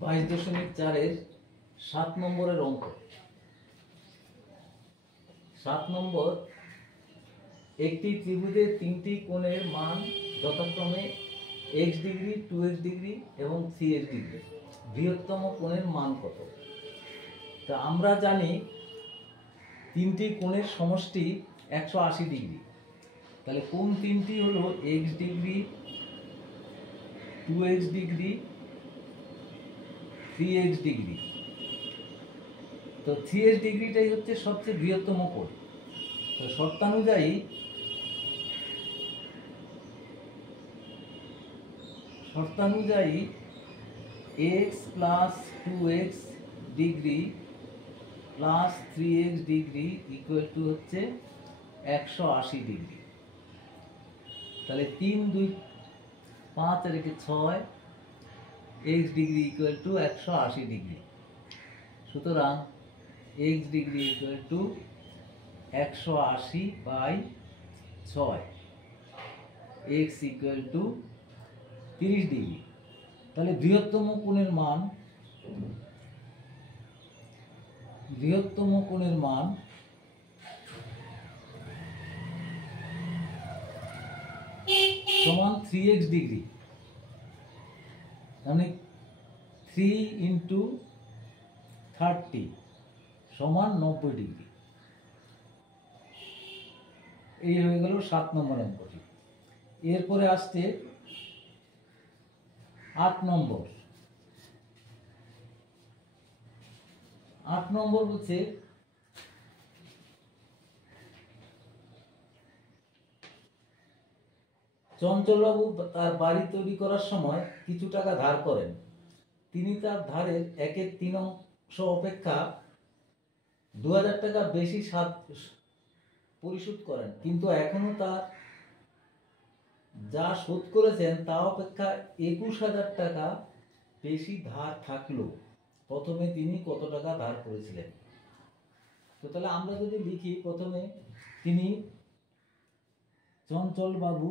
22.4 7 নম্বরের অঙ্ক। 7 নম্বর, একটি ত্রিভুজের তিনটি কোণের মান যথাক্রমে x ডিগ্রি, 2x ডিগ্রি এবং 3x ডিগ্রি। বৃহত্তম কোণের মান কত? তা আমরা জানি তিনটি কোণের সমষ্টি 180 ডিগ্রি। তাহলে কোণ তিনটি হলো x degree, 2x degree, 3x degree. তো 3x ডিগ্রিটাই হচ্ছে সবচেয়ে বৃহত্তম কোণ। তো শর্তানুযায়ী x plus 2x degree plus 3x degree equal to হচ্ছে 180 ডিগ্রি। তাহলে 3 2 5 আর 6 x degree equal to 180 degree. সুতরাং x degree equal to 180/6, x equal to 30 degree. তাহলে বৃহত্তম কোণের মান সমান 3x ডিগ্রি, মানে 3 × 30 সমান 90 ডিগ্রি। এই হয়ে গেল 7 নম্বর অঙ্কটি। এরপরে আসছে 8 নম্বর। 8 নম্বর হচ্ছে চঞ্চলবাবু তার বাড়ি তৈরি করার সময় কিছু টাকা ধার করেন। তিনি তার ধারের 1/3 অপেক্ষা 2000 টাকা বেশি পরিশোধ করেন, কিন্তু এখনো তার যা শোধ করেছেন তা অপেক্ষা 21000 টাকা বেশি ধার থাকলো প্রথমে তিনি কত টাকা ধার করেছিলেন? তো তাহলে আমরা যদি লিখি, প্রথমে তিনি চঞ্চল বাবু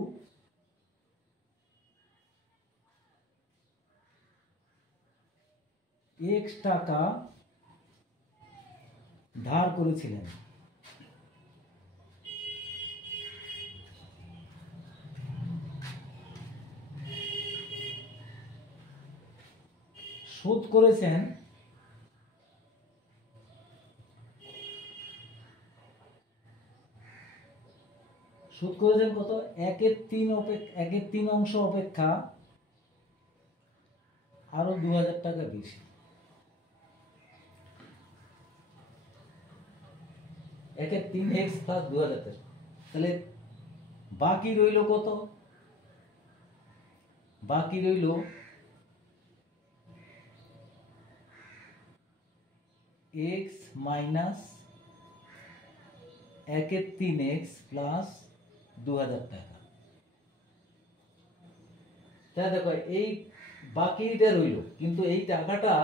x টাকা ধার করেছিলেন। শোধ করেছেন কত? 1/3 অপেক্ষা আরো 2000 টাকা বেশি। 1/3 x প্লাস 2000 টাকা। তাহলে বাকি রইল কত? বাকি রইল x মাইনাস 1/3 x প্লাস 2000 টাকা। তাই দেখো, এই বাকিটা রইল, কিন্তু এই টাকাটা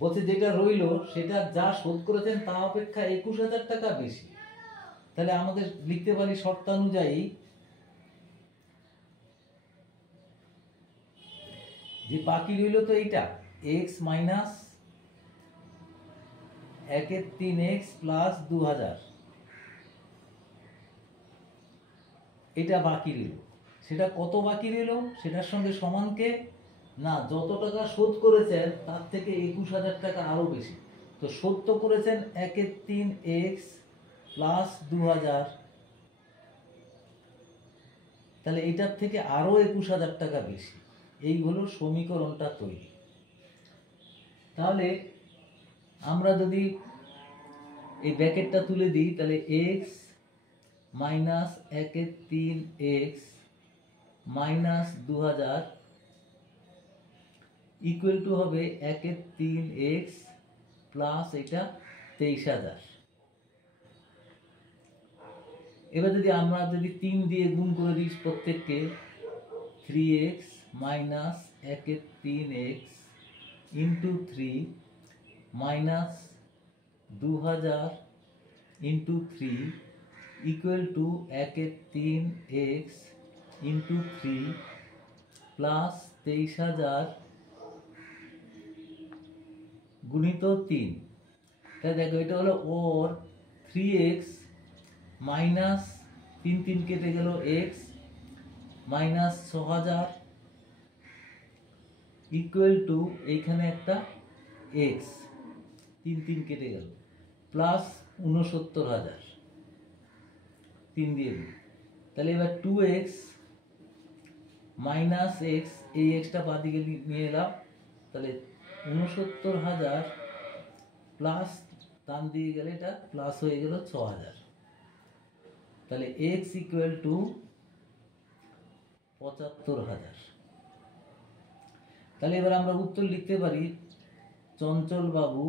বলছে যেটা রইল সেটা যা শোধ করেছেন তা অপেক্ষা 21000 টাকা বেশি। তাহলে আমাদের লিখতে পারি শর্তানুযায়ী যে বাকি রইল তো এইটা x মাইনাস 1/3 x প্লাস 2000, এটা বাকি রইল। সেটা কত বাকি রইল? সেটার সঙ্গে সমান কে না, যত টাকা শোধ করেছেন তার থেকে 21000 টাকা আরো বেশি। তো শোধ তো করেছেন 1/3 x প্লাস 2000, তাহলে এটার থেকে আরো 21000 টাকা বেশি। এই হলো সমীকরণটা তৈরি। তাহলে আমরা যদি এই ব্র্যাকেটটা তুলে দিই, তাহলে x minus 1/3 x minus 2000 equal to হবে 1/3 x প্লাস এটা 23000। এবার যদি আমরা 3 দিয়ে গুণ করে দিই প্রত্যেককে, 3x minus 1/3 x into 3 minus 2000 into 3 equal to 1/3 x into 3 plus 23,000 গুণিত 3। তাহলে দেখো এটা হলো ওর 3x মাইনাস 3 কেটে গেল x মাইনাস 6,000 ইকুয়াল টু এইখানে একটা x 3 কেটে গেল প্লাস 69,000 3 দিয়ে দিই। তাহলে এবার 2x মাইনাস x, এই এক্সটা বাদ দিকে নিয়ে এলাম, তাহলে 69,000 প্লাস টান দিয়ে গেলে এটা প্লাস হয়ে গেল 6,000। তাহলে x ইকুয়াল টু 75,000। তাহলে এবার আমরা উত্তর লিখতে পারি চঞ্চল বাবু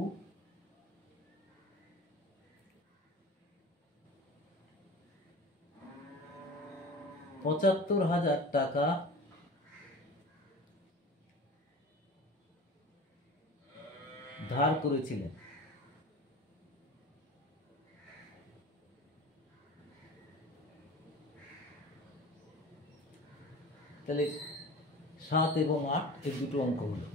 75,000 টাকা ধার করেছিলেন। তাহলে 7 এবং 8 এই দুটো অঙ্ক হলো।